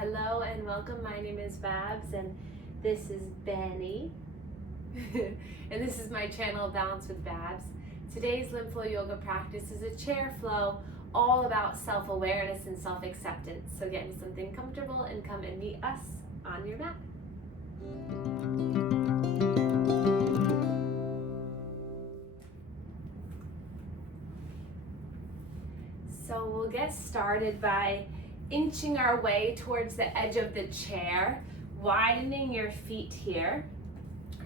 Hello and welcome. My name is Babz and this is Benny. And this is my channel, Balance with Babz. Today's Lymph flow yoga practice is a chair flow all about self-awareness and self-acceptance. So get into something comfortable and come and meet us on your mat. So we'll get started by inching our way towards the edge of the chair, widening your feet here,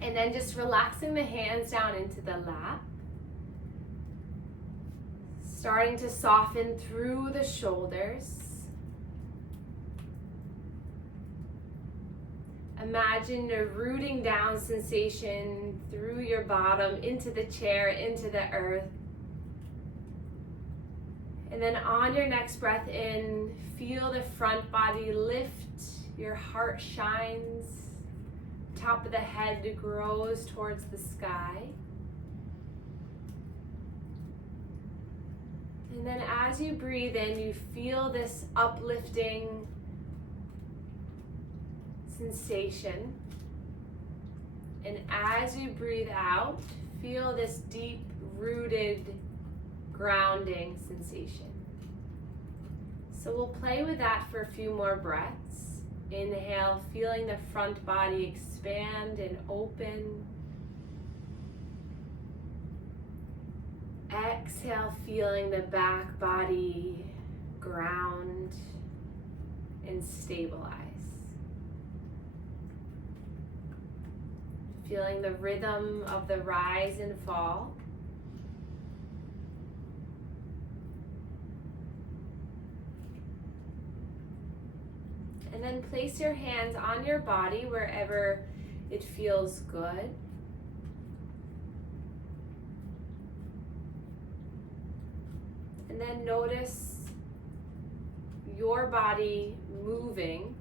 and then just relaxing the hands down into the lap. Starting to soften through the shoulders. Imagine a rooting down sensation through your bottom, into the chair, into the earth. And then on your next breath in, feel the front body lift, your heart shines, top of the head grows towards the sky. And then as you breathe in, you feel this uplifting sensation. And as you breathe out, feel this deep rooted grounding sensation. So we'll play with that for a few more breaths. Inhale, feeling the front body expand and open. Exhale, feeling the back body ground and stabilize. Feeling the rhythm of the rise and fall. And then place your hands on your body wherever it feels good. And then notice your body moving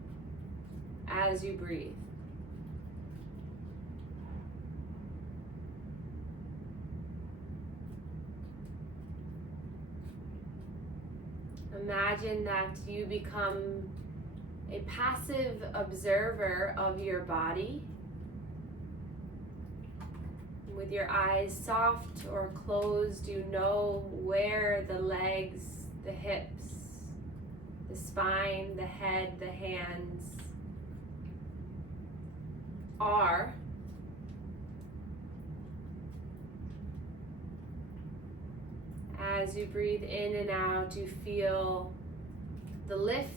as you breathe. Imagine that you become a passive observer of your body. With your eyes soft or closed, you know where the legs, the hips, the spine, the head, the hands are. As you breathe in and out, you feel the lift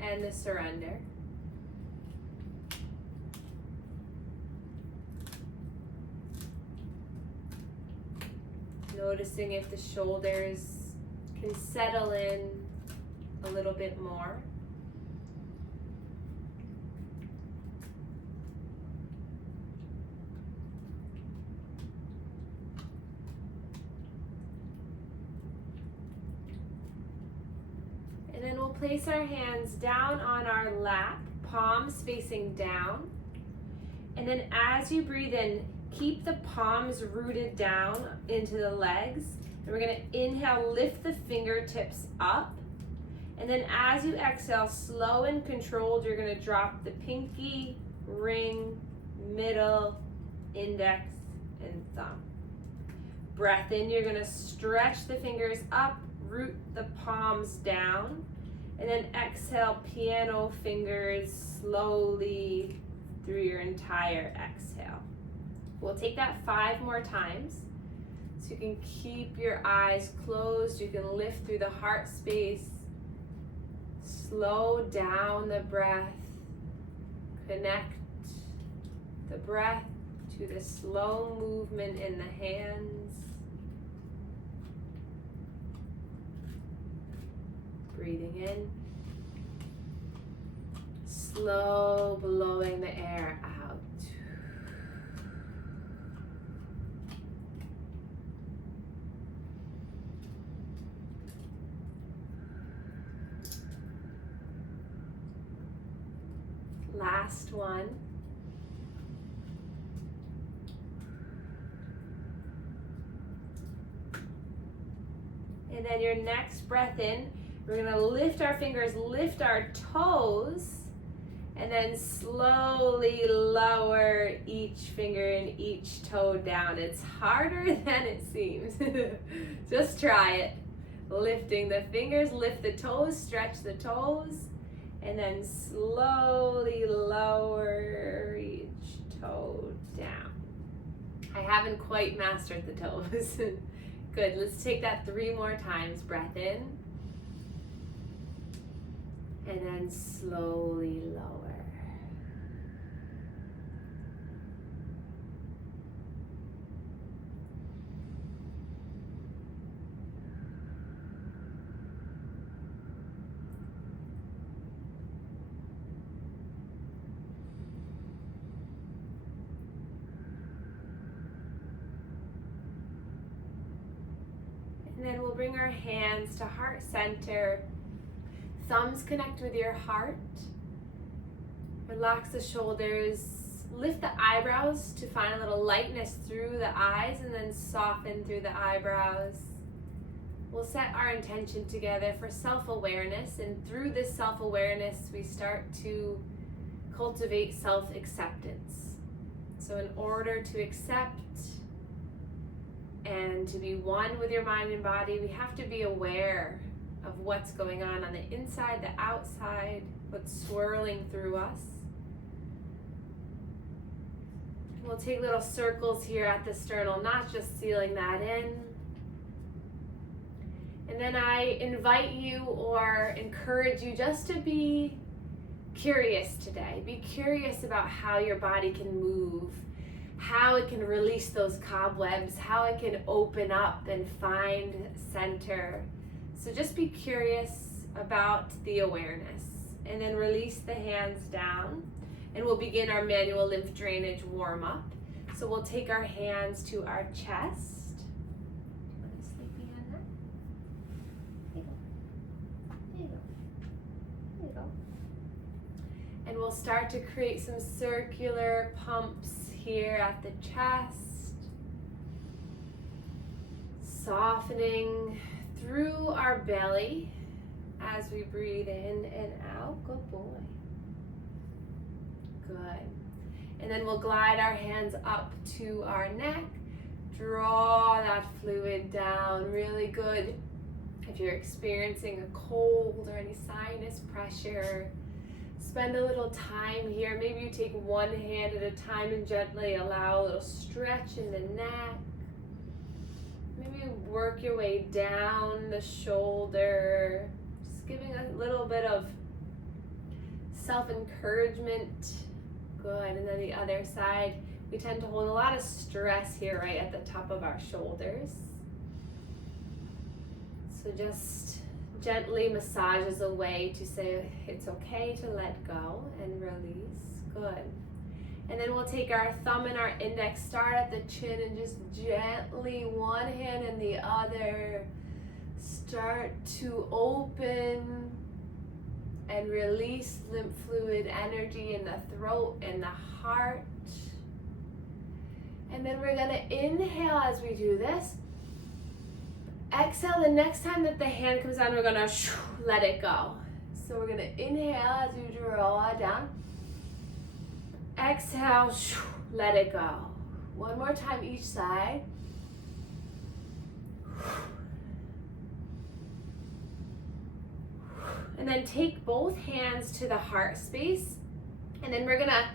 and the surrender. Noticing if the shoulders can settle in a little bit more. And then we'll place our hands down on our lap, palms facing down. And then as you breathe in, keep the palms rooted down into the legs. And we're gonna inhale, lift the fingertips up. And then as you exhale, slow and controlled, you're gonna drop the pinky, ring, middle, index, and thumb. Breath in, you're gonna stretch the fingers up, root the palms down. And then exhale, piano fingers slowly through your entire exhale. We'll take that 5 more times. So you can keep your eyes closed. You can lift through the heart space. Slow down the breath. Connect the breath to the slow movement in the hands. Breathing in. Slow blowing the air out. Last one. And then your next breath in, We're gonna lift our fingers, lift our toes, and then slowly lower each finger and each toe down. It's harder than it seems. Just try it. Lifting the fingers, lift the toes, stretch the toes, and then slowly lower each toe down. I haven't quite mastered the toes. Good, let's take that 3 more times. Breath in, and then slowly lower. And then we'll bring our hands to heart center. Thumbs connect with your heart. Relax the shoulders. Lift the eyebrows to find a little lightness through the eyes, and then soften through the eyebrows. We'll set our intention together for self-awareness, and through this self-awareness we start to cultivate self-acceptance. So in order to accept and to be one with your mind and body, we have to be aware of what's going on the inside, the outside, what's swirling through us. We'll take little circles here at the sternal, not just sealing that in. And then I invite you or encourage you just to be curious today. Be curious about how your body can move, how it can release those cobwebs, how it can open up and find center. So just be curious about the awareness, and then release the hands down, and we'll begin our manual lymph drainage warm-up. So we'll take our hands to our chest. Do you want to sleepy on that? There you go. There you go. There you go. And we'll start to create some circular pumps here at the chest, softening through our belly as we breathe in and out. Good boy. Good. And then we'll glide our hands up to our neck. Draw that fluid down. Really good. If you're experiencing a cold or any sinus pressure, spend a little time here. Maybe you take one hand at a time and gently allow a little stretch in the neck. Maybe work your way down the shoulder. Just giving a little bit of self-encouragement. Good. And then the other side, we tend to hold a lot of stress here right at the top of our shoulders. So just gently massages a way to say it's okay to let go and release. Good. And then we'll take our thumb and our index, start at the chin, and just gently, one hand and the other, start to open and release lymph fluid energy in the throat and the heart. And then we're gonna inhale as we do this. Exhale, the next time that the hand comes down, we're gonna let it go. So we're gonna inhale as we draw it down. Exhale, let it go. One more time each side. And then take both hands to the heart space. And then we're gonna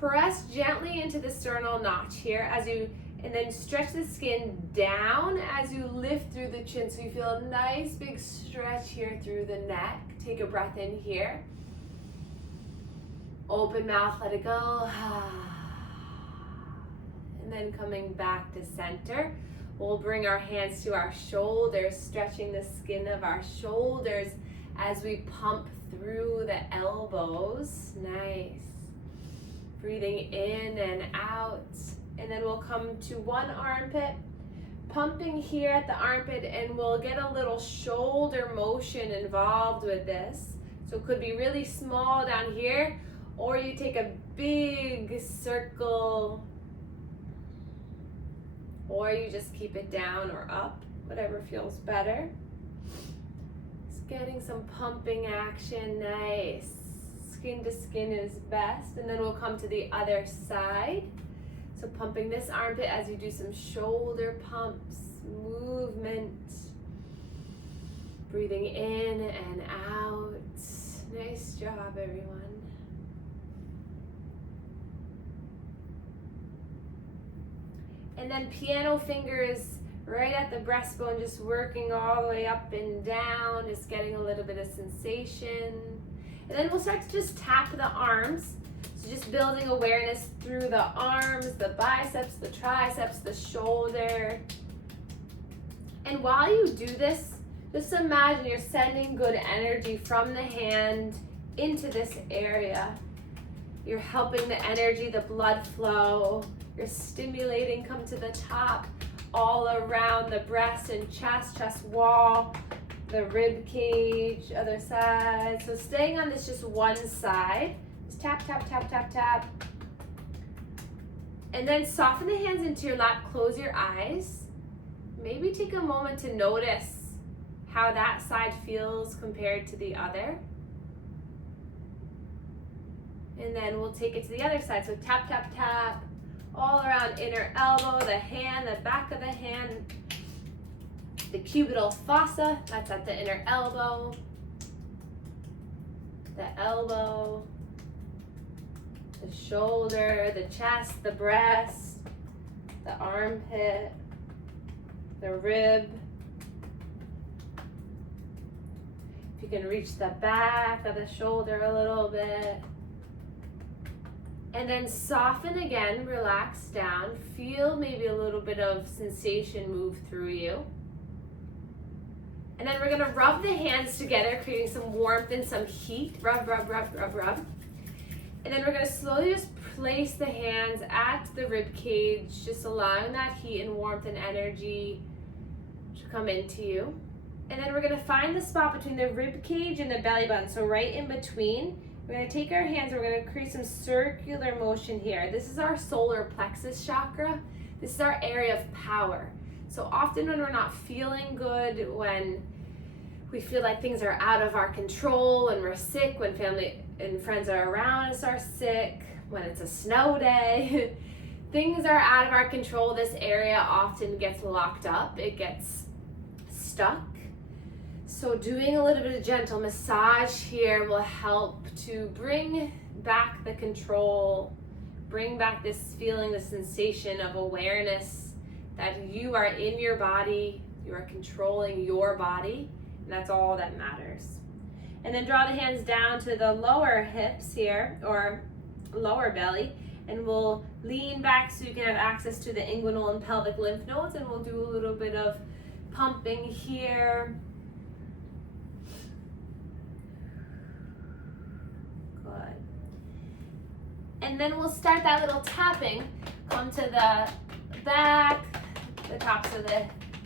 press gently into the sternal notch here as you, and then stretch the skin down as you lift through the chin. So you feel a nice big stretch here through the neck. Take a breath in here. Open mouth, let it go. And then coming back to center, we'll bring our hands to our shoulders, stretching the skin of our shoulders as we pump through the elbows. Nice. Breathing in and out. And then we'll come to one armpit, pumping here at the armpit, and we'll get a little shoulder motion involved with this. So it could be really small down here, or you take a big circle, or you just keep it down or up, whatever feels better. So getting some pumping action, nice. Skin to skin is best. And then we'll come to the other side. So pumping this armpit as you do some shoulder pumps, movement. Breathing in and out. Nice job, everyone. And then piano fingers right at the breastbone, just working all the way up and down, just getting a little bit of sensation. And then we'll start to just tap the arms. So just building awareness through the arms, the biceps, the triceps, the shoulder. And while you do this, just imagine you're sending good energy from the hand into this area. You're helping the energy, the blood flow. You're stimulating, come to the top, all around the breast and chest wall, the rib cage, other side. So staying on this just one side. Just tap, tap, tap, tap, tap. And then soften the hands into your lap, close your eyes. Maybe take a moment to notice how that side feels compared to the other. And then we'll take it to the other side. So tap, tap, tap, all around inner elbow, the hand, the back of the hand, the cubital fossa, that's at the inner elbow, the elbow, the shoulder, the chest, the breast, the armpit, the rib. If you can reach the back of the shoulder a little bit. And then soften again, relax down. Feel maybe a little bit of sensation move through you. And then we're gonna rub the hands together, creating some warmth and some heat. Rub, rub, rub, rub, rub. And then we're gonna slowly just place the hands at the rib cage, just allowing that heat and warmth and energy to come into you. And then we're gonna find the spot between the rib cage and the belly button, so right in between. We're gonna take our hands and we're gonna create some circular motion here. This is our solar plexus chakra. This is our area of power. So often when we're not feeling good, when we feel like things are out of our control, when we're sick, when family and friends are around us are sick, when it's a snow day, things are out of our control. This area often gets locked up. It gets stuck. So doing a little bit of gentle massage here will help to bring back the control, bring back this feeling, the sensation of awareness that you are in your body, you are controlling your body, and that's all that matters. And then draw the hands down to the lower hips here, or lower belly, and we'll lean back so you can have access to the inguinal and pelvic lymph nodes, and we'll do a little bit of pumping here. Good. And then we'll start that little tapping. Come to the back, the tops of the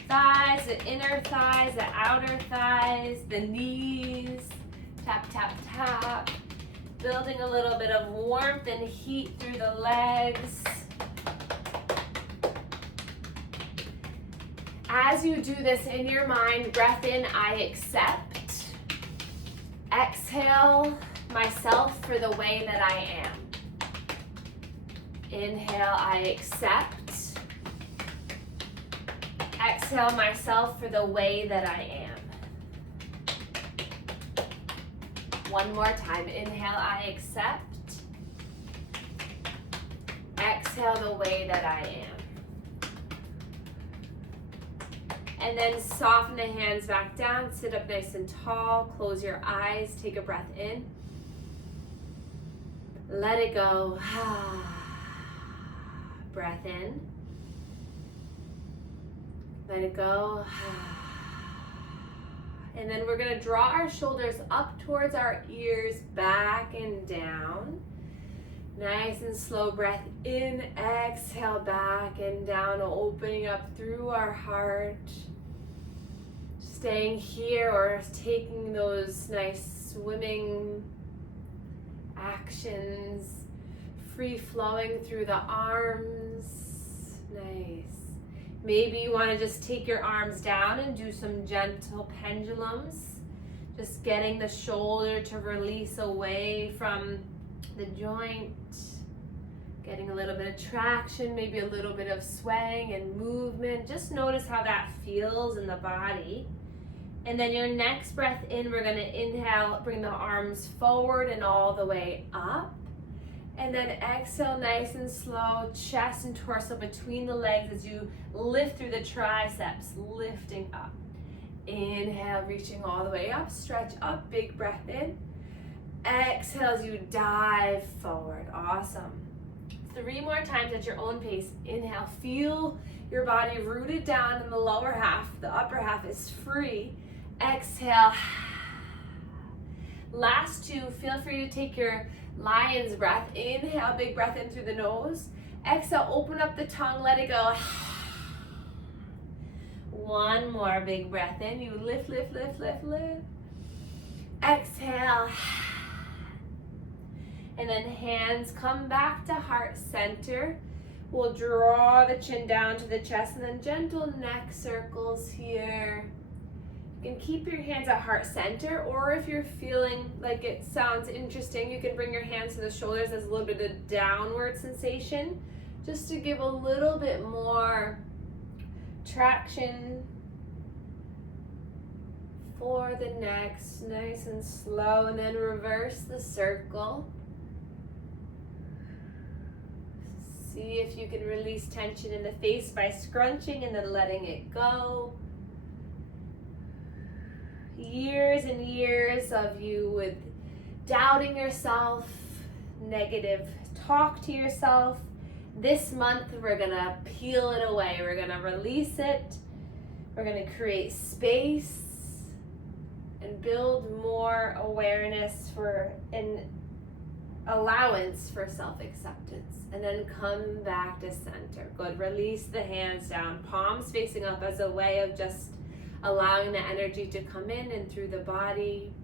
thighs, the inner thighs, the outer thighs, the knees. Tap, tap, tap. Building a little bit of warmth and heat through the legs. As you do this in your mind, breath in, I accept. Exhale, myself for the way that I am. Inhale, I accept. Exhale, myself for the way that I am. One more time. Inhale, I accept. Exhale, the way that I am. And then soften the hands back down. Sit up nice and tall. Close your eyes. Take a breath in. Let it go. Breath in. Let it go. And then we're going to draw our shoulders up towards our ears, back and down. Nice and slow breath in, exhale back and down, opening up through our heart. Staying here or taking those nice swimming actions, free flowing through the arms. Nice. Maybe you want to just take your arms down and do some gentle pendulums. Just getting the shoulder to release away from the joint. Getting a little bit of traction, maybe a little bit of swaying and movement. Just notice how that feels in the body. And then your next breath in, we're gonna inhale, bring the arms forward and all the way up. And then exhale nice and slow, chest and torso between the legs as you lift through the triceps, lifting up. Inhale, reaching all the way up, stretch up, big breath in. Exhale as you dive forward, awesome. 3 more times at your own pace. Inhale, feel your body rooted down in the lower half. The upper half is free. Exhale. Last 2, feel free to take your lion's breath. Inhale, big breath in through the nose. Exhale, open up the tongue, let it go. 1 more big breath in. You lift, lift, lift, lift, lift. Exhale. And then hands come back to heart center. We'll draw the chin down to the chest and then gentle neck circles here. You can keep your hands at heart center, or if you're feeling like it sounds interesting, you can bring your hands to the shoulders as a little bit of downward sensation, just to give a little bit more traction for the neck, nice and slow, and then reverse the circle. See if you can release tension in the face by scrunching and then letting it go. Years and years of you with doubting yourself, negative talk to yourself. This month we're gonna peel it away. We're gonna release it. We're gonna create space and build more awareness for an allowance for self-acceptance. And then come back to center. Good. Release the hands down, palms facing up as a way of just allowing the energy to come in and through the body.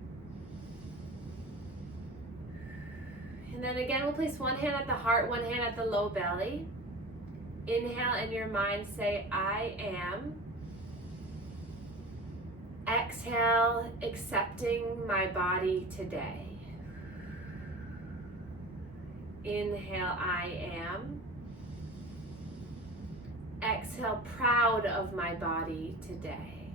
And then again, we'll place 1 hand at the heart, 1 hand at the low belly. Inhale, in your mind say, I am. Exhale, accepting my body today. Inhale, I am. Exhale, proud of my body today.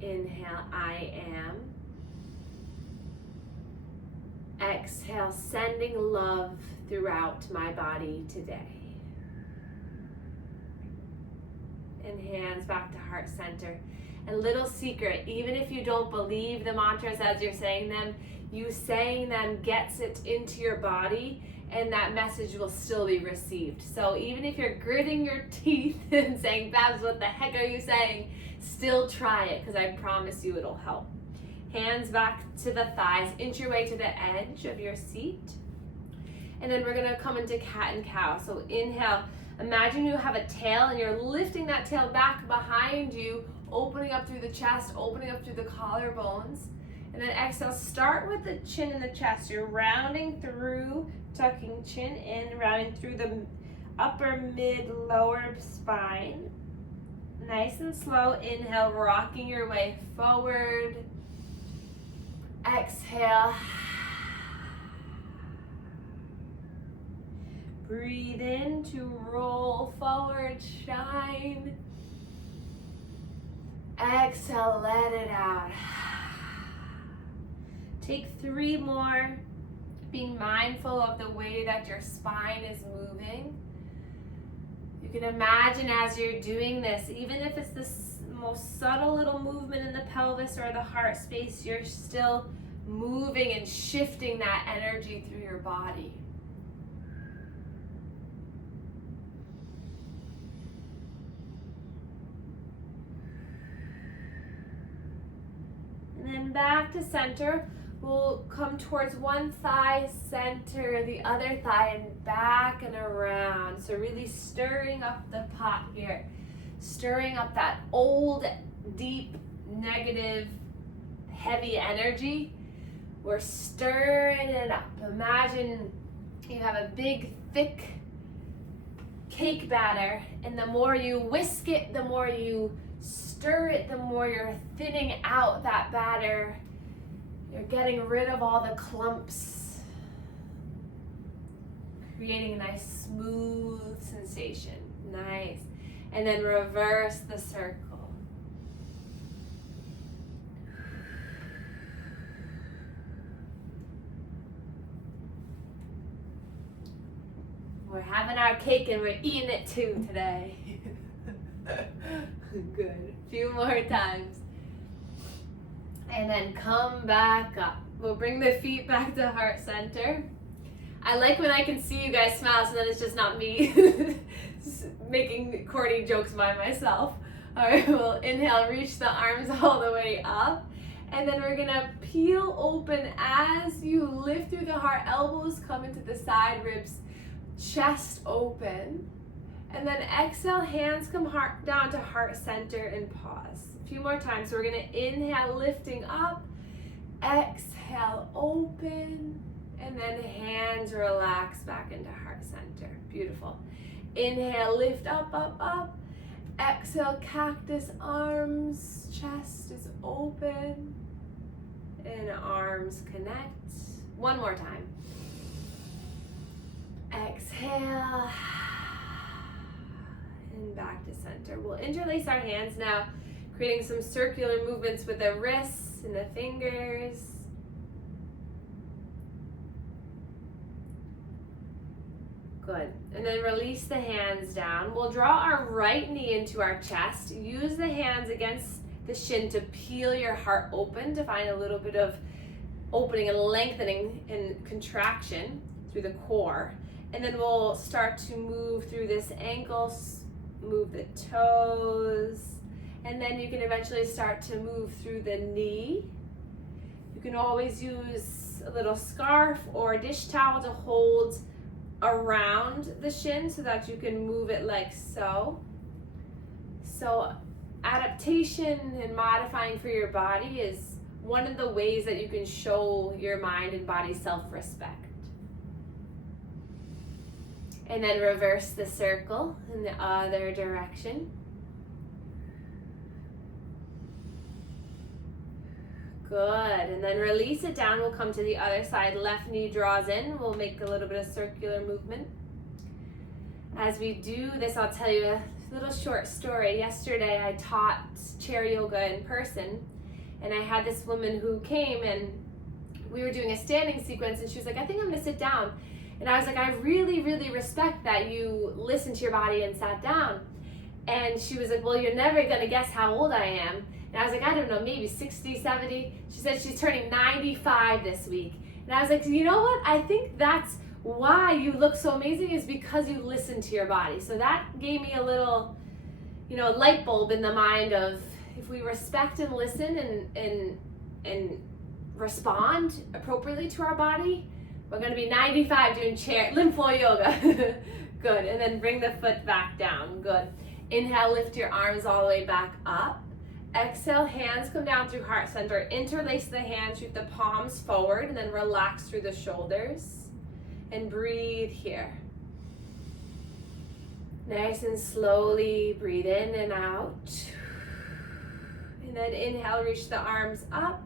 Inhale, I am. Exhale, sending love throughout my body today. And hands back to heart center. And little secret, even if you don't believe the mantras as you're saying them, you saying them gets it into your body, and that message will still be received. So even if you're gritting your teeth and saying, Babz, what the heck are you saying? Still try it, because I promise you it'll help. Hands back to the thighs, inch your way to the edge of your seat. And then we're gonna come into cat and cow. So inhale, imagine you have a tail and you're lifting that tail back behind you, opening up through the chest, opening up through the collarbones. And then exhale, start with the chin in the chest. You're rounding through, tucking chin in, rounding through the upper, mid, lower spine. Nice and slow. Inhale, rocking your way forward. Exhale. Breathe in to roll forward, shine. Exhale, let it out. Take 3 more, being mindful of the way that your spine is moving. You can imagine as you're doing this, even if it's this most subtle little movement in the pelvis or the heart space, you're still moving and shifting that energy through your body. And then back to center. We'll come towards one thigh, center, the other thigh, and back and around. So really stirring up the pot here. Stirring up that old, deep, negative, heavy energy. We're stirring it up. Imagine you have a big, thick cake batter, and the more you whisk it, the more you stir it, the more you're thinning out that batter. You're getting rid of all the clumps, creating a nice smooth sensation. Nice. And then reverse the circle. We're having our cake and we're eating it too today. Good. A few more times. And then come back up. We'll bring the feet back to heart center. I like when I can see you guys smile, so then it's just not me making corny jokes by myself. All right, we'll inhale, reach the arms all the way up. And then we're gonna peel open as you lift through the heart, elbows come into the side ribs, chest open. And then exhale, hands come down to heart center and pause. A few more times. So we're gonna inhale, lifting up, exhale, open, and then hands relax back into heart center. Beautiful. Inhale, lift up, up, up. Exhale, cactus arms, chest is open, and arms connect. One more time. Exhale, and back to center. We'll interlace our hands now, creating some circular movements with the wrists and the fingers. Good. And then release the hands down. We'll draw our right knee into our chest. Use the hands against the shin to peel your heart open, to find a little bit of opening and lengthening and contraction through the core. And then we'll start to move through this ankle, move the toes, and then you can eventually start to move through the knee. You can always use a little scarf or a dish towel to hold around the shin so that you can move it like so. So adaptation and modifying for your body is one of the ways that you can show your mind and body self-respect. And then reverse the circle in the other direction. Good, and then release it down. We'll come to the other side. Left knee draws in. We'll make a little bit of circular movement. As we do this, I'll tell you a little short story. Yesterday, I taught chair yoga in person, and I had this woman who came, and we were doing a standing sequence, and she was like, I think I'm gonna sit down. And I was like, I really, really respect that you listened to your body and sat down. And she was like, well, you're never gonna guess how old I am. And I was like, I don't know, maybe 60, 70. She said she's turning 95 this week. And I was like, you know what? I think that's why you look so amazing, is because you listen to your body. So that gave me a little, light bulb in the mind of, if we respect and listen and respond appropriately to our body, we're gonna be 95 doing lymph flow yoga. Good, and then bring the foot back down. Good. Inhale, lift your arms all the way back up. Exhale, hands come down through heart center. Interlace the hands, shoot the palms forward, and then relax through the shoulders. And breathe here. Nice and slowly breathe in and out. And then inhale, reach the arms up.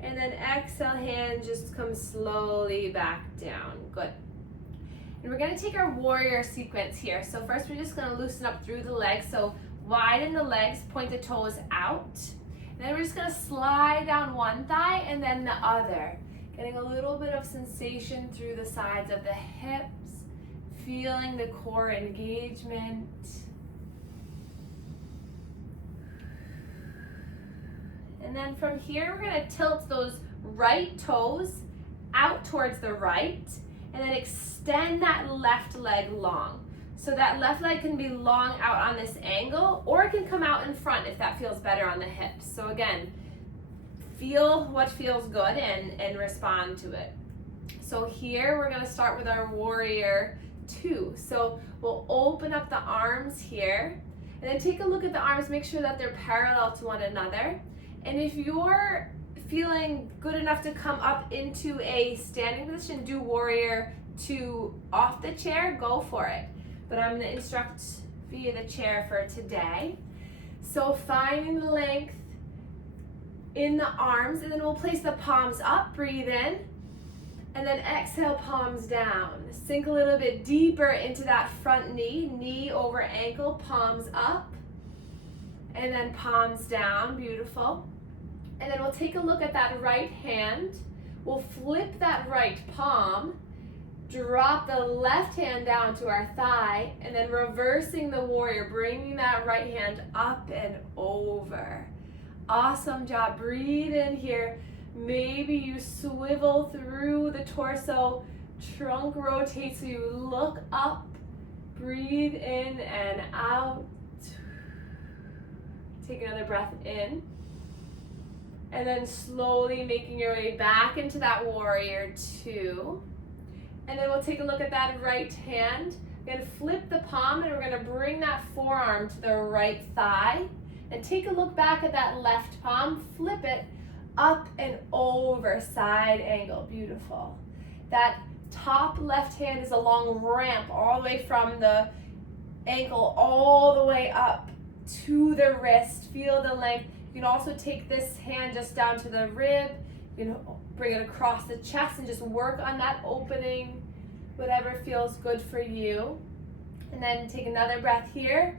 And then exhale, hands just come slowly back down. Good. And we're gonna take our warrior sequence here. So first we're just gonna loosen up through the legs. So widen the legs, point the toes out. And then we're just gonna slide down one thigh and then the other. Getting a little bit of sensation through the sides of the hips, feeling the core engagement. And then from here, we're gonna tilt those right toes out towards the right, and then extend that left leg long. So that left leg can be long out on this angle, or it can come out in front if that feels better on the hips. So again, feel what feels good and respond to it. So here, we're gonna start with our warrior 2. So we'll open up the arms here, and then take a look at the arms, make sure that they're parallel to one another. And if you're feeling good enough to come up into a standing position, do warrior 2 off the chair, go for it. But I'm gonna instruct via the chair for today. So finding the length in the arms, and then we'll place the palms up, breathe in, and then exhale, palms down. Sink a little bit deeper into that front knee, knee over ankle, palms up, and then palms down, beautiful. And then we'll take a look at that right hand. We'll flip that right palm, drop the left hand down to our thigh, and then reversing the warrior, bringing that right hand up and over. Awesome job. Breathe in here. Maybe you swivel through the torso, trunk rotates so you look up. Breathe in and out. Take another breath in. And then slowly making your way back into that warrior two. And then we'll take a look at that right hand. We're going to flip the palm and we're going to bring that forearm to the right thigh. And take a look back at that left palm, flip it up and over, side angle, beautiful. That top left hand is a long ramp all the way from the ankle all the way up to the wrist. Feel the length. You can also take this hand just down to the rib. You can bring it across the chest and just work on that opening, whatever feels good for you. And then take another breath here.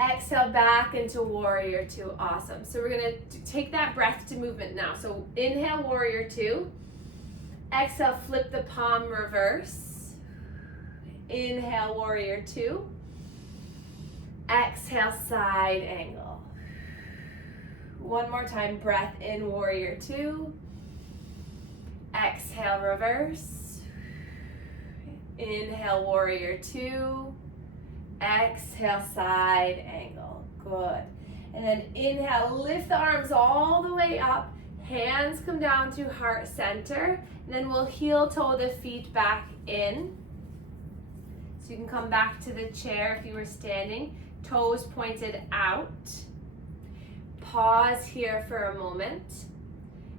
Exhale back into warrior two. Awesome. So we're going to take that breath to movement now. So inhale, warrior two. Exhale, flip the palm, reverse. Inhale, warrior two. Exhale, side angle. One more time, breath in, warrior two. Exhale, reverse. Inhale, warrior two. Exhale, side angle. Good. And then inhale, lift the arms all the way up. Hands come down to heart center. And then we'll heel toe the feet back in. So you can come back to the chair if you were standing. Toes pointed out. Pause here for a moment.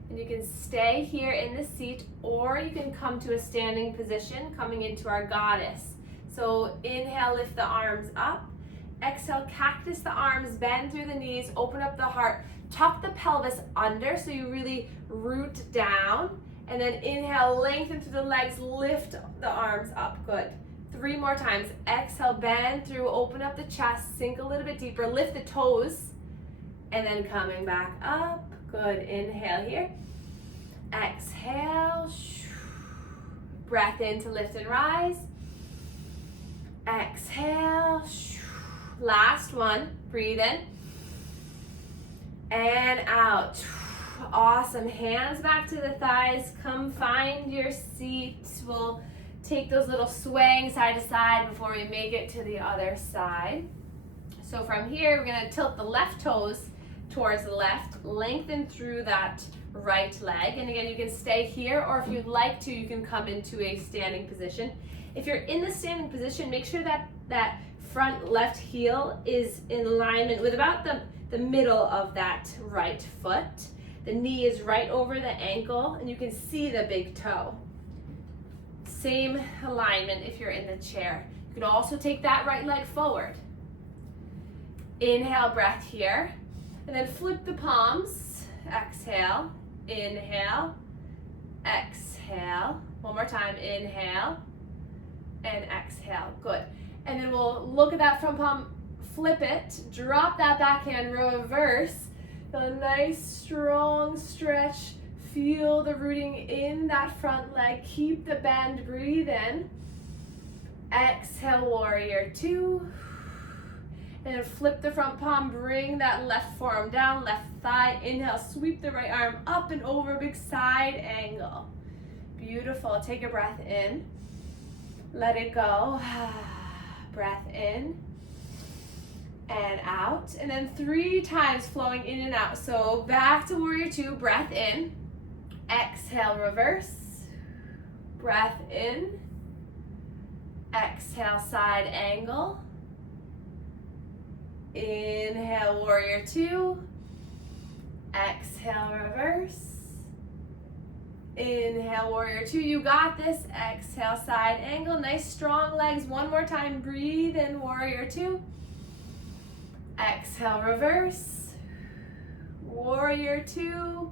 And you can stay here in the seat, or you can come to a standing position, coming into our goddess. So inhale, lift the arms up. Exhale, cactus the arms, bend through the knees, open up the heart. Tuck the pelvis under so you really root down. And then inhale, lengthen through the legs, lift the arms up. Good. 3 more times. Exhale, bend through, open up the chest, sink a little bit deeper, lift the toes, and then coming back up. Good. Inhale here. Exhale. Breath in to lift and rise. Exhale. Last one. Breathe in. And out. Awesome. Hands back to the thighs. Come find your seat. We'll take those little swaying side to side before we make it to the other side. So from here, we're going to tilt the left toes towards the left, lengthen through that right leg. And again, you can stay here, or if you'd like to, you can come into a standing position. If you're in the standing position, make sure that that front left heel is in alignment with about the middle of that right foot. The knee is right over the ankle, and you can see the big toe. Same alignment if you're in the chair. You can also take that right leg forward. Inhale, breath here. And then flip the palms. Exhale, inhale, exhale. One more time, inhale, and exhale. Good. And then we'll look at that front palm, flip it, drop that backhand, reverse. A nice strong stretch. Feel the rooting in that front leg. Keep the bend, breathe in. Exhale, warrior two. And then flip the front palm, bring that left forearm down, left thigh. Inhale, sweep the right arm up and over, big side angle. Beautiful. Take a breath in. Let it go. Breath in and out. And then 3 times flowing in and out. So back to warrior two, breath in. Exhale, reverse. Breath in. Exhale, side angle. Inhale, warrior two. Exhale, reverse. Inhale, warrior two. You got this. Exhale, side angle. Nice strong legs. One more time. Breathe in, warrior two. Exhale, reverse. Warrior two.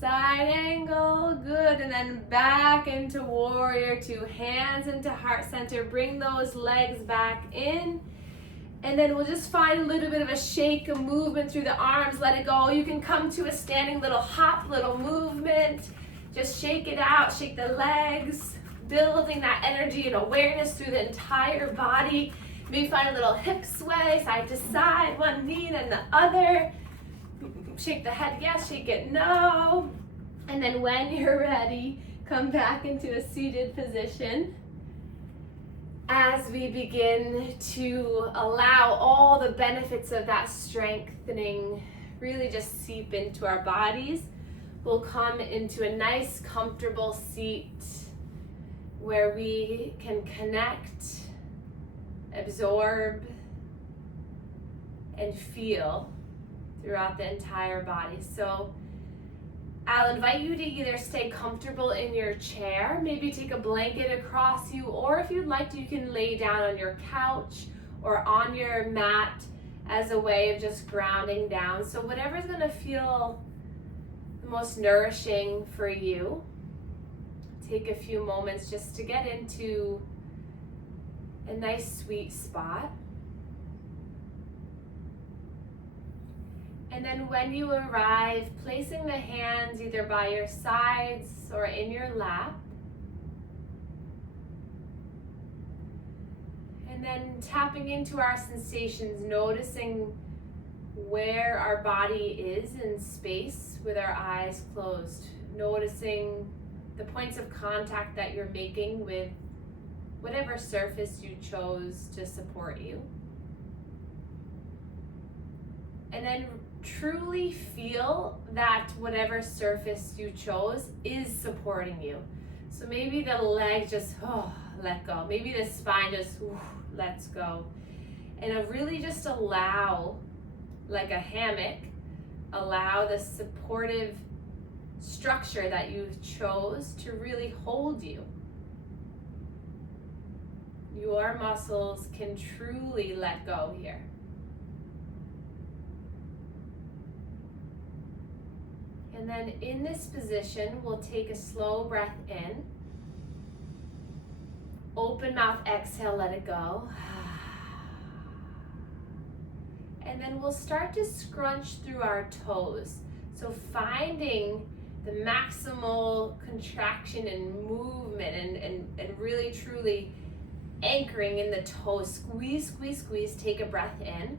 Side angle, good, and then back into warrior two, hands into heart center, bring those legs back in, and then we'll just find a little bit of a shake, a movement through the arms, let it go. You can come to a standing little hop, little movement, just shake it out, shake the legs, building that energy and awareness through the entire body. Maybe find a little hip sway, side to side, one knee and the other. Shake the head, yes, shake it, no. And then when you're ready, come back into a seated position as we begin to allow all the benefits of that strengthening really just seep into our bodies. We'll come into a nice, comfortable seat where we can connect, absorb, and feel throughout the entire body. So I'll invite you to either stay comfortable in your chair, maybe take a blanket across you, or if you'd like to, you can lay down on your couch or on your mat as a way of just grounding down. So whatever's gonna feel the most nourishing for you. Take a few moments just to get into a nice sweet spot. And then when you arrive, placing the hands either by your sides or in your lap. And then tapping into our sensations, noticing where our body is in space with our eyes closed. Noticing the points of contact that you're making with whatever surface you chose to support you. And then truly feel that whatever surface you chose is supporting you. So maybe the leg just, let go. Maybe the spine just, lets go. And really just allow, like a hammock, allow the supportive structure that you chose to really hold you. Your muscles can truly let go here. And then in this position, we'll take a slow breath in. Open mouth, exhale, let it go. And then we'll start to scrunch through our toes. So finding the maximal contraction and movement and really truly anchoring in the toes. Squeeze, squeeze, squeeze. Take a breath in.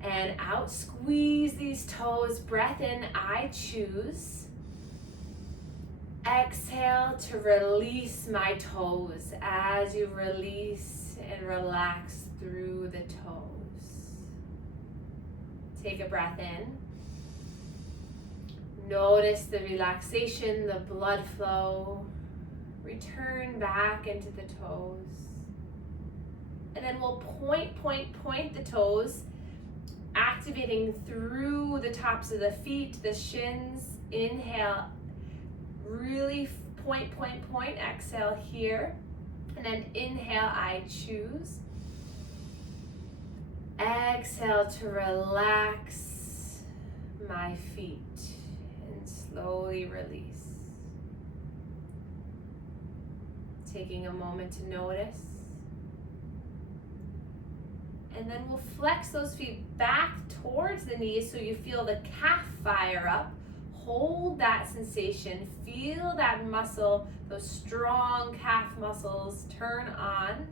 And out, squeeze these toes, breath in, I choose. Exhale to release my toes as you release and relax through the toes. Take a breath in. Notice the relaxation, the blood flow. Return back into the toes. And then we'll point the toes, activating through the tops of the feet, the shins. Inhale, really point. Exhale here. And then inhale, I choose. Exhale to relax my feet and slowly release. Taking a moment to notice. And then we'll flex those feet back towards the knees so you feel the calf fire up. Hold that sensation. Feel that muscle, those strong calf muscles turn on.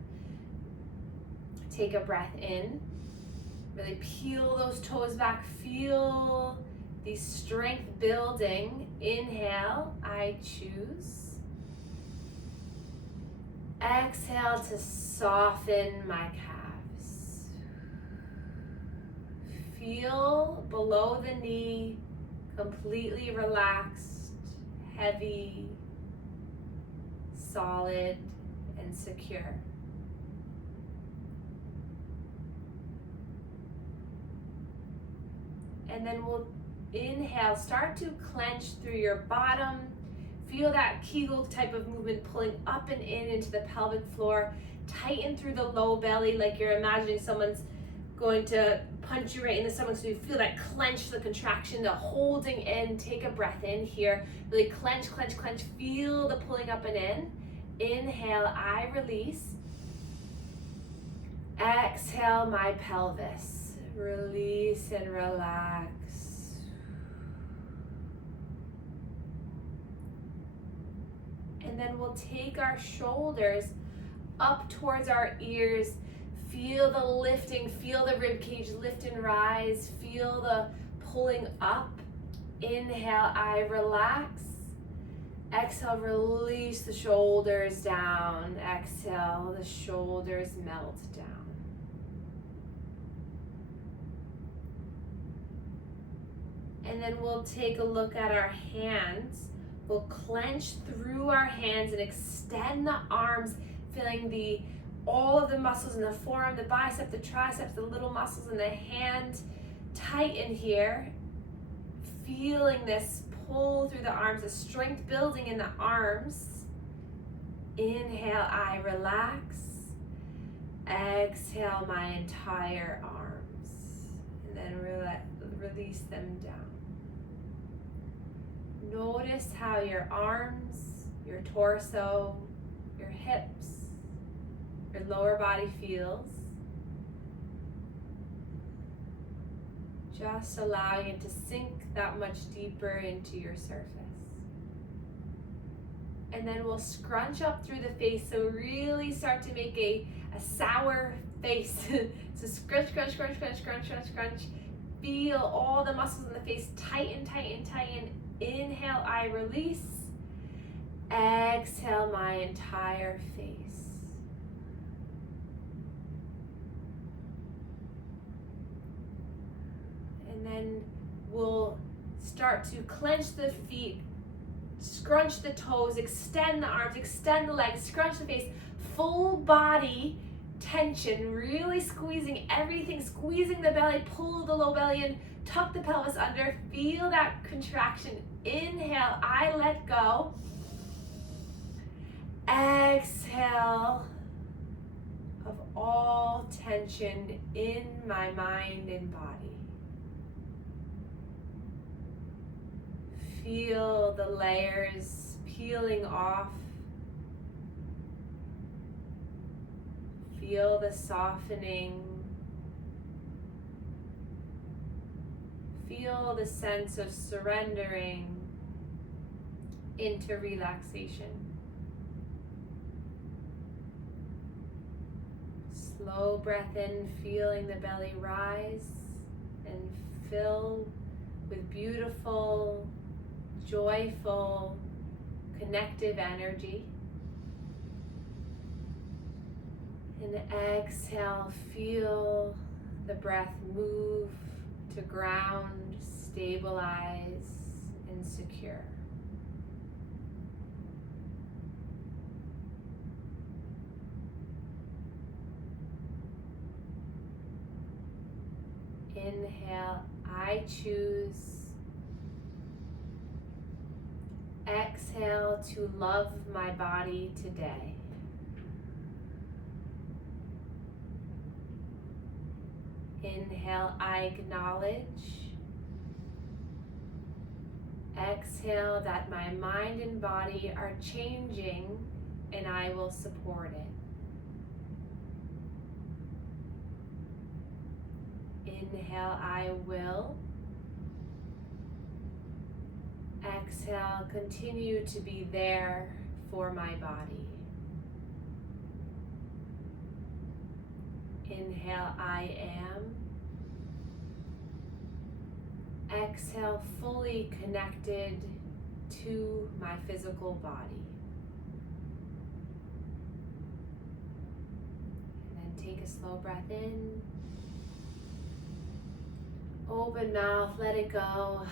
Take a breath in. Really peel those toes back. Feel the strength building. Inhale, I choose. Exhale to soften my calves. Feel below the knee, completely relaxed, heavy, solid, and secure. And then we'll inhale, start to clench through your bottom. Feel that Kegel type of movement pulling up and in into the pelvic floor. Tighten through the low belly like you're imagining someone's going to punch you right in the stomach, so you feel that clench, the contraction, the holding in. Take a breath in here. Really clench, clench, clench. Feel the pulling up and in. Inhale, I release. Exhale, my pelvis. Release and relax. And then we'll take our shoulders up towards our ears. Feel the lifting, feel the rib cage lift and rise. Feel the pulling up. Inhale, I relax. Exhale, release the shoulders down. Exhale, the shoulders melt down. And then we'll take a look at our hands. We'll clench through our hands and extend the arms, feeling all of the muscles in the forearm, the bicep, the triceps, the little muscles in the hand tighten here. Feeling this pull through the arms, the strength building in the arms. Inhale, I relax. Exhale, my entire arms. And then release them down. Notice how your arms, your torso, your hips, your lower body feels. Just allowing it to sink that much deeper into your surface. And then we'll scrunch up through the face, so really start to make a sour face. So scrunch, scrunch, scrunch, scrunch, scrunch, scrunch, scrunch. Feel all the muscles in the face tighten, tighten, tighten. Inhale, I release. Exhale, my entire face. And then we'll start to clench the feet, scrunch the toes, extend the arms, extend the legs, scrunch the face, full body tension, really squeezing everything, squeezing the belly, pull the low belly in, tuck the pelvis under, feel that contraction. Inhale, I let go. Exhale of all tension in my mind and body. Feel the layers peeling off. Feel the softening. Feel the sense of surrendering into relaxation. Slow breath in, feeling the belly rise and fill with beautiful, joyful, connective energy. And exhale, feel the breath move to ground, stabilize, and secure. Inhale, I choose. Exhale to love my body today. Inhale, I acknowledge. Exhale that my mind and body are changing and I will support it. Inhale, I will. Exhale, continue to be there for my body. Inhale, I am. Exhale, fully connected to my physical body. And then take a slow breath in. Open mouth, let it go.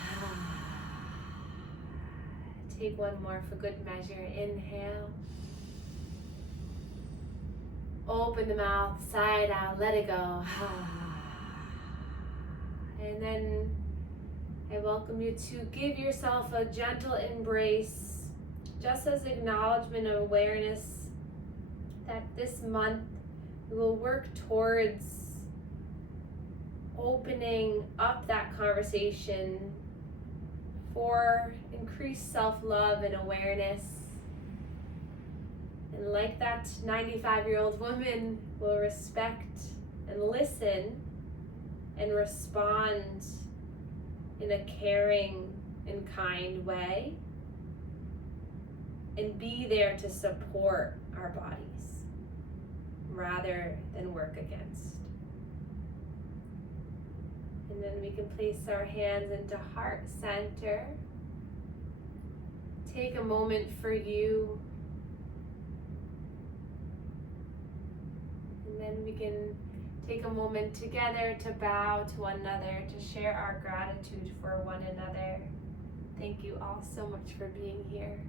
Take one more for good measure. Inhale. Open the mouth, sigh it out, let it go. And then I welcome you to give yourself a gentle embrace, just as acknowledgement of awareness that this month we will work towards opening up that conversation for increased self-love and awareness. And like that 95-year-old woman, will respect and listen and respond in a caring and kind way, and be there to support our bodies rather than work against. And then we can place our hands into heart center. Take a moment for you. And then we can take a moment together to bow to one another, to share our gratitude for one another. Thank you all so much for being here.